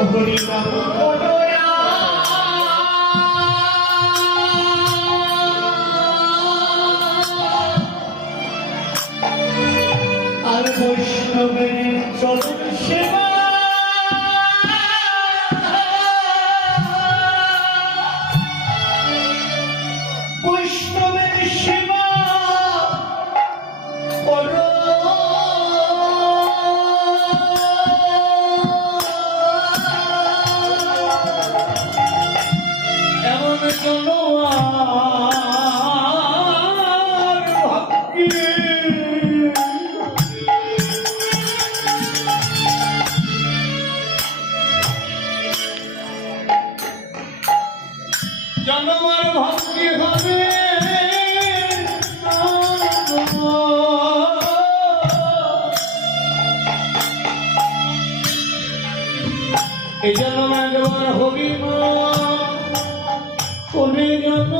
আর বৈষ্ণবের চরণ সেবা বৈষ্ণবের সেবা করো এমন জনওয়ার ভক্তি জনমার ভক্তি হবে এই জন্ম একবার হবি করে জন্ম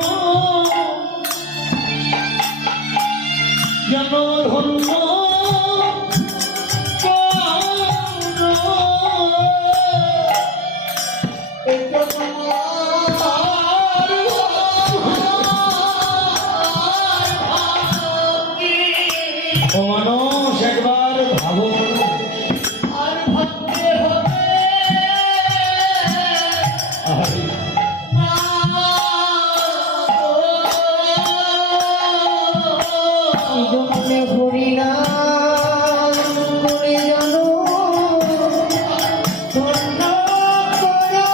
জন্ম ধন্য মানুষ একবার ভাবো আর ভাবতে হবে হরিনাম করে জানো ধন্য করো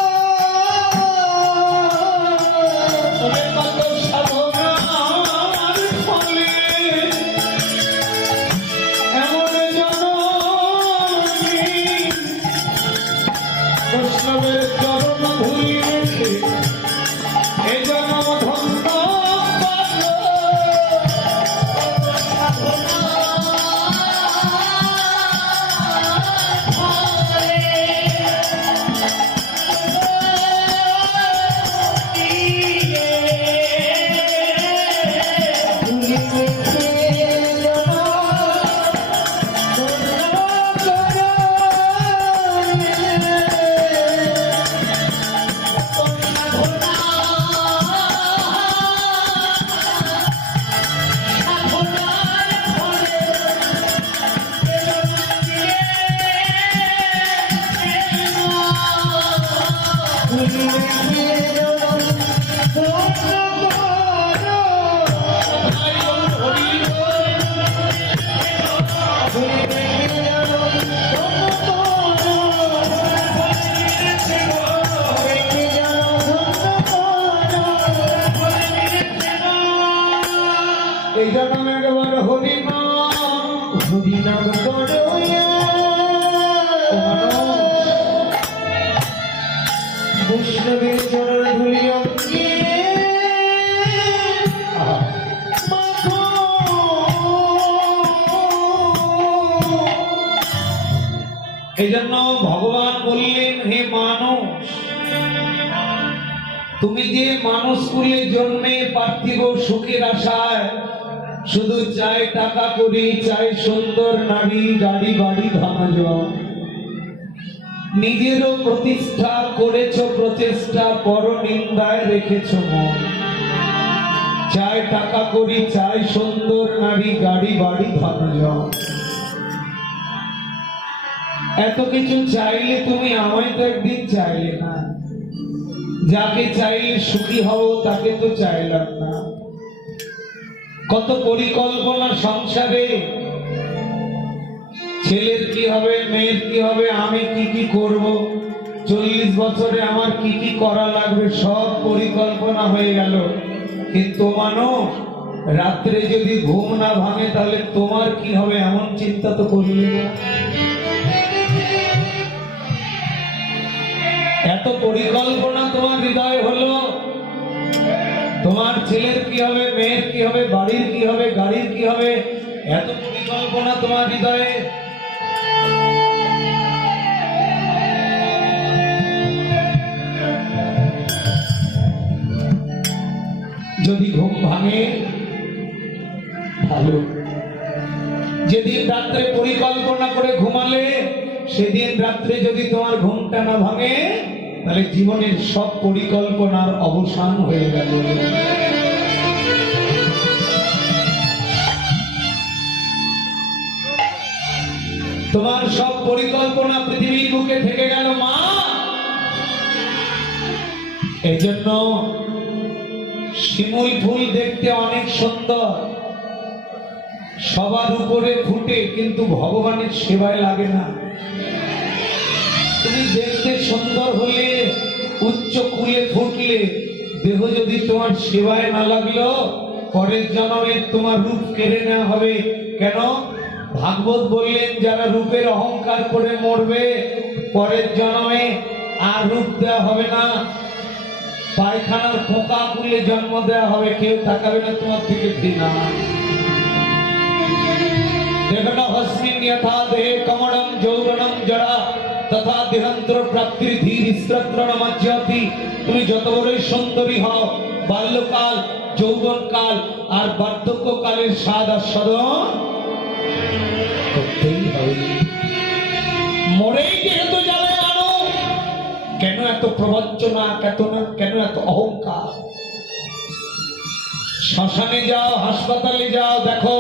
কত সাধনার ফলে বৈষ্ণবের চরণ ধুলি রেখে এই জন্ম ধন্য এই জন্ম একবার হরিনাম করো বৈষ্ণবের চরণ ধুলি অঙ্গে এই জন্য ভগবান বললেন হে মানুষ তুমি যে মানুষ কুলে জন্মে পার্থিব সুখের আশায় শুধু চাই টাকা করি চাই সুন্দর নারী গাড়ি বাড়ি ধনজন নিজেরও প্রতিষ্ঠা করেছ প্রচেষ্টা পর নিন্দায় রেখেছ মন চাই টাকা করি চাই সুন্দর নারী গাড়ি বাড়ি ধনজন এত কিছু চাইলে তুমি আমায় তো একদিন চাইলে না যাকে চাইলে সুখী হব তাকে তো চাইলাম না কত পরিকল্পনা সংসারে ছেলের কি হবে মেয়ের কি হবে আমি কি কি করব 40 বছরে আমার কি কি করা লাগবে সব পরিকল্পনা হয়ে গেল কিন্তু মানুষ রাত্রে যদি ঘুম না ভাঙে তাহলে তোমার কি হবে এমন চিন্তা তো করলে না এত পরিকল্পনা তোমার হৃদয় হলো তোমার ছেলের কি হবে মেয়ের কি হবে বাড়ির কি হবে গাড়ির কি হবে এত পরিকল্পনা তোমার হৃদয়ে যদি ঘুম ভাঙে ভালো যেদিন রাত্রে পরিকল্পনা করে ঘুমালে সেদিন রাত্রে যদি তোমার ঘুমটা না ভাঙে তাহলে জীবনের সব পরিকল্পনার অবসান হয়ে গেল। তোমার সব পরিকল্পনা পৃথিবীর বুকে থেকে গেল মা। এই জন্য শিমুল ফুল দেখতে অনেক সুন্দর, সবার উপরে ফুটে, কিন্তু ভগবানের সেবায় লাগে না। তুমি দেখতে সুন্দর হলে, উচ্চ কুলে ফুটলে, দেহ যদি তোমার সেবায় না লাগলো, পরের জন্মে তোমার রূপ কেড়ে নেওয়া হবে। কেন? ভাগবত বললেন যারা রূপের অহংকার করে মরবে, পরের জন্মে আর রূপ দেওয়া হবে না, পায়খানার পোকা কুলে জন্ম দেওয়া হবে, কেউ তাকাবে না তোমার থেকে ঘৃণা। দেখনা হস্মিন যথা দেহে কমলম যৌবনম জরা তথা দেহান্তর প্রাপ্তির ধীর স্তোত্রণম আজ্ঞাতি। তুমি যত বড়ই সুন্দরী হও, বাল্যকাল, যৌবনকাল আর বার্ধক্যকালের স্বাদ আস্বাদন করতেই হবে। মরেই যেহেতু যাবে মানুষ, কেন এত প্রবঞ্চনা, কেন এত অহংকার? শ্মশানে যাও, হাসপাতালে যাও, দেখো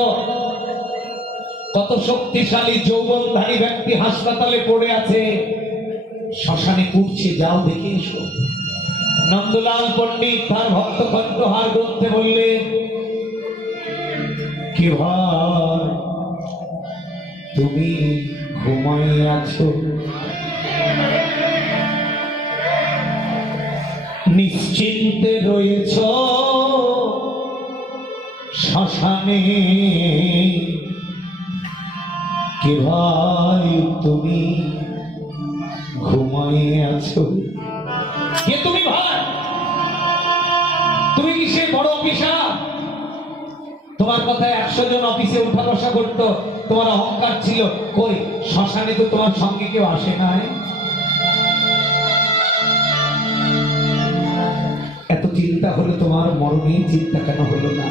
কত শক্তিশালী যৌবনধারী ব্যক্তি হাসপাতালে পড়ে আছে, শ্মশানে পুড়ছে, যাও দেখে এসো। নন্দলাল পণ্ডিত তার ভক্ত কণ্ঠহার গ্রন্থে বললেন, কি ভাই তুমি ঘুমায় আছো, নিশ্চিন্তে রয়েছ শ্মশানে, কি ভাই তুমি ঘুমায় আছো। কে তুমি ভাই? তুমি কি সে বড় অফিসার? তোমার কথায় 100 জন অফিসে উঠা বসা করতো, তোমার অহংকার ছিল। কই, শ্মশানে তো তোমার সঙ্গে কেউ আসে নাই। এত চিন্তা হলো তোমার, মরণের চিন্তা কেন হলো না?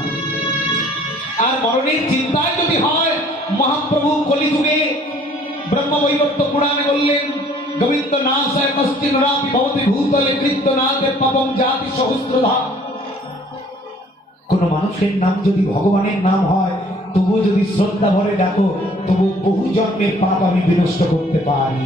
আর মরণের চিন্তায় যদি হয়, মহাপ্রভু কলিযুগে ব্রহ্মবৈবর্ত পুরাণে বললেন, গোবিন্দ নাশায় কশ্চিন রাপি ভবতি ভূতলে কৃত্য নাতে পাপম জাতি সহস্রধা। কোন মানুষের নাম যদি ভগবানের নাম হয়, তবু যদি শ্রদ্ধা ভরে ডাকো, তবু বহু জন্মের পাপ আমি বিনষ্ট করতে পারি।